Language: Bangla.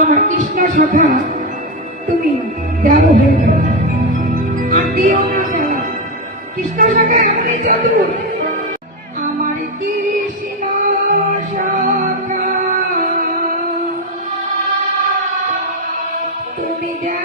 আমার কৃষ্ণ সখা তুমি দেব হয়ে যাও, আর দিও না দেওয়া। কৃষ্ণ সখা এমনই চতুর, আমার কৃষ্ণ সখা তুমি দেব